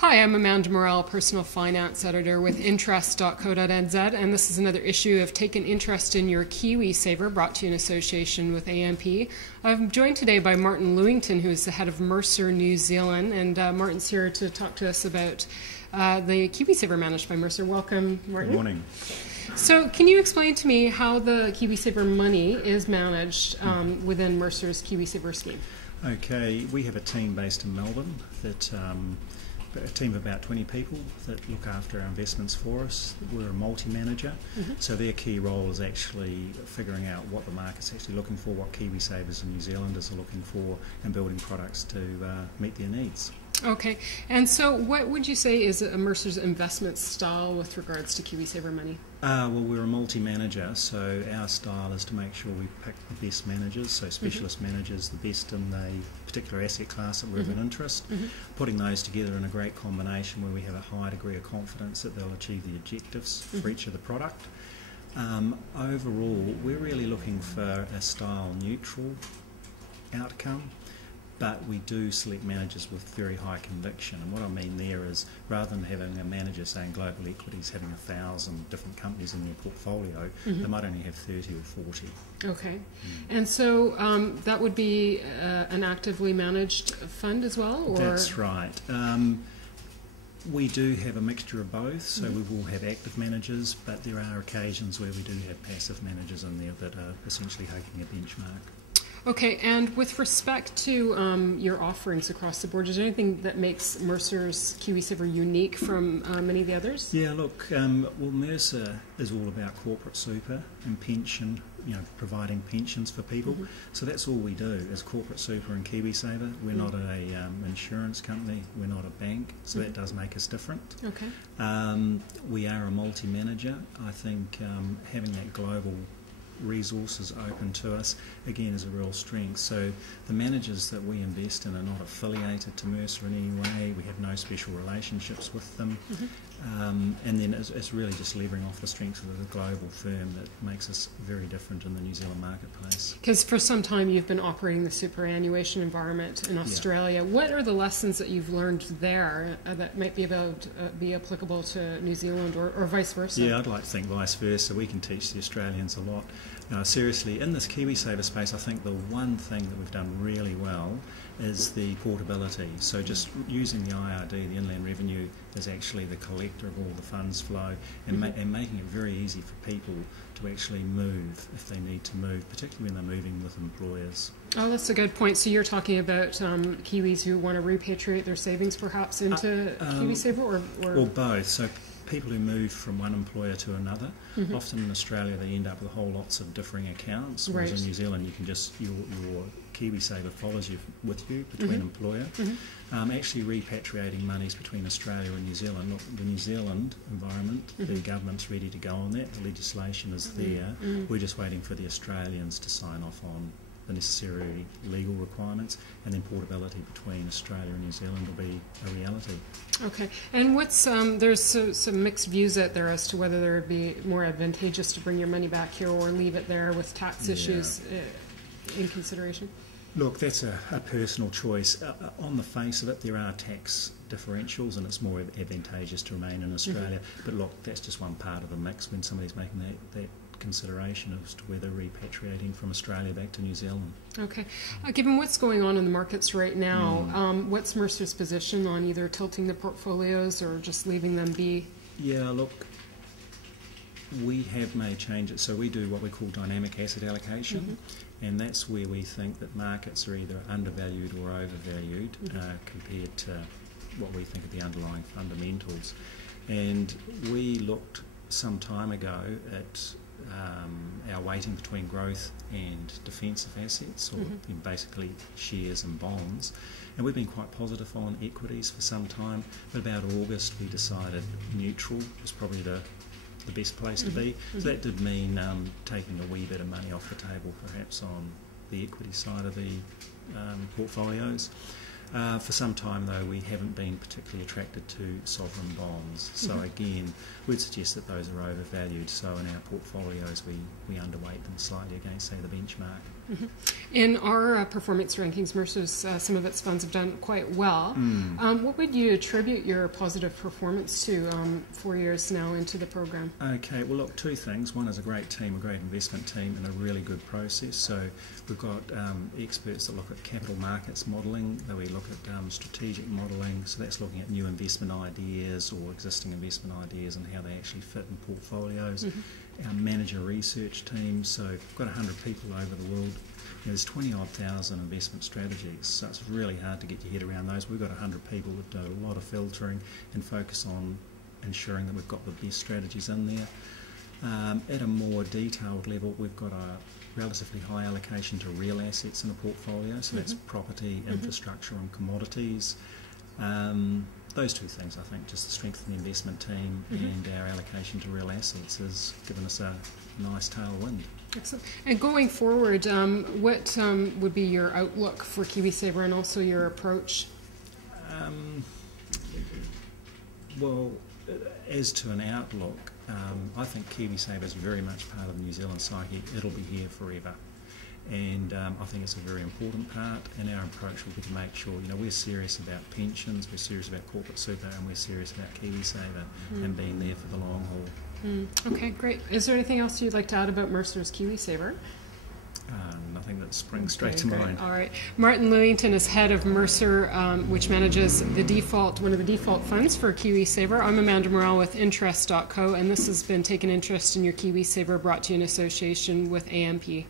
Hi, I'm Amanda Morrall, Personal Finance Editor with interest.co.nz, and this is another issue of Take an Interest in Your KiwiSaver, brought to you in association with AMP. I'm joined today by Martin Lewington, who is the head of Mercer New Zealand, and Martin's here to talk to us about the KiwiSaver managed by Mercer. Welcome, Martin. Good morning. So can you explain to me how the KiwiSaver money is managed within Mercer's KiwiSaver scheme? Okay, we have a team based in Melbourne that a team of about 20 people that look after our investments for us. We're a multi-manager, so their key role is actually figuring out what the market's actually looking for, what KiwiSavers and New Zealanders are looking for, and building products to meet their needs. Okay, and so what would you say is Mercer's investment style with regards to KiwiSaver money? Well, we're a multi-manager, so our style is to make sure we pick the best managers, so specialist managers, the best in the particular asset class that we're of an interest, putting those together in a great combination where we have a high degree of confidence that they'll achieve the objectives for each of the product. Overall, we're really looking for a style neutral outcome, but we do select managers with very high conviction. And what I mean there is, rather than having a manager saying global equities having 1,000 different companies in their portfolio, they might only have 30 or 40. Okay, and so that would be an actively managed fund as well? Or? That's right. We do have a mixture of both, so we will have active managers, but there are occasions where we do have passive managers in there that are essentially taking a benchmark. Okay, and with respect to your offerings across the board, is there anything that makes Mercer's KiwiSaver unique from many of the others? Yeah, look, well, Mercer is all about corporate super and pension, providing pensions for people. So that's all we do is corporate super and KiwiSaver. We're not an insurance company, we're not a bank, so that does make us different. Okay. We are a multi-manager. I think having that global resources open to us again is a real strength. So the managers that we invest in are not affiliated to Mercer in any way. We have no special relationships with them, and then it's really just levering off the strength of the global firm that makes us very different in the New Zealand marketplace. Because for some time you've been operating the superannuation environment in Australia. What are the lessons that you've learned there that might be applicable to New Zealand or vice versa? Yeah, I'd like to think vice versa. We can teach the Australians a lot. Seriously, in this KiwiSaver space, I think the one thing that we've done really well is the portability. So just using the IRD, the Inland Revenue, as actually the collector of all the funds flow, and making it very easy for people to actually move if they need to move, particularly when they're moving with employers. Oh, that's a good point. So you're talking about Kiwis who want to repatriate their savings perhaps into KiwiSaver, or? Well, both. So people who move from one employer to another, often in Australia they end up with whole lots of differing accounts, whereas in New Zealand you can just, your KiwiSaver follows you with you between employer. Actually repatriating monies between Australia and New Zealand. Look, the New Zealand environment, the government's ready to go on that, the legislation is there, we're just waiting for the Australians to sign off on the necessary legal requirements, and then portability between Australia and New Zealand will be a reality. Okay, and what's there's some mixed views out there as to whether it would be more advantageous to bring your money back here or leave it there with tax issues in consideration? Look, that's a personal choice. On the face of it, there are tax differentials and it's more advantageous to remain in Australia, but look, that's just one part of the mix when somebody's making that consideration as to whether repatriating from Australia back to New Zealand. Okay. Given what's going on in the markets right now, what's Mercer's position on either tilting the portfolios or just leaving them be? Yeah, look, we have made changes. So we do what we call dynamic asset allocation, and that's where we think that markets are either undervalued or overvalued compared to what we think are the underlying fundamentals. And we looked some time ago at our weighting between growth and defensive assets, or basically shares and bonds, and we've been quite positive on equities for some time, but about August we decided neutral was probably the best place to be. So that did mean taking a wee bit of money off the table perhaps on the equity side of the portfolios. For some time though we haven't been particularly attracted to sovereign bonds, so again we'd suggest that those are overvalued, so in our portfolios we underweight them slightly against say the benchmark. In our performance rankings, Mercer's, some of its funds have done quite well. What would you attribute your positive performance to 4 years now into the program? Okay, well look, two things. One is a great team, a great investment team, and a really good process. So we've got experts that look at capital markets modelling, that we look at strategic modelling, so that's looking at new investment ideas or existing investment ideas and how they actually fit in portfolios. Our manager research team, so we've got 100 people over the world. There's 20,000 investment strategies, so it's really hard to get your head around those. We've got 100 people that do a lot of filtering and focus on ensuring that we've got the best strategies in there. At a more detailed level, we've got a relatively high allocation to real assets in a portfolio, so that's property, infrastructure and commodities. Those two things, I think, just the strength of the investment team and our allocation to real assets has given us a nice tailwind. Excellent. And going forward, what would be your outlook for KiwiSaver and also your approach? Well, as to an outlook, I think KiwiSaver is very much part of the New Zealand psyche. It'll be here forever. And I think it's a very important part, and our approach will be to make sure, we're serious about pensions, we're serious about corporate super, and we're serious about KiwiSaver and being there for the long haul. Okay, great. Is there anything else you'd like to add about Mercer's KiwiSaver? Nothing that springs straight to mind. All right. Martin Lewington is head of Mercer, which manages one of the default funds for KiwiSaver. I'm Amanda Morrall with Interest.co, and this has been Take an Interest in Your KiwiSaver, brought to you in association with AMP.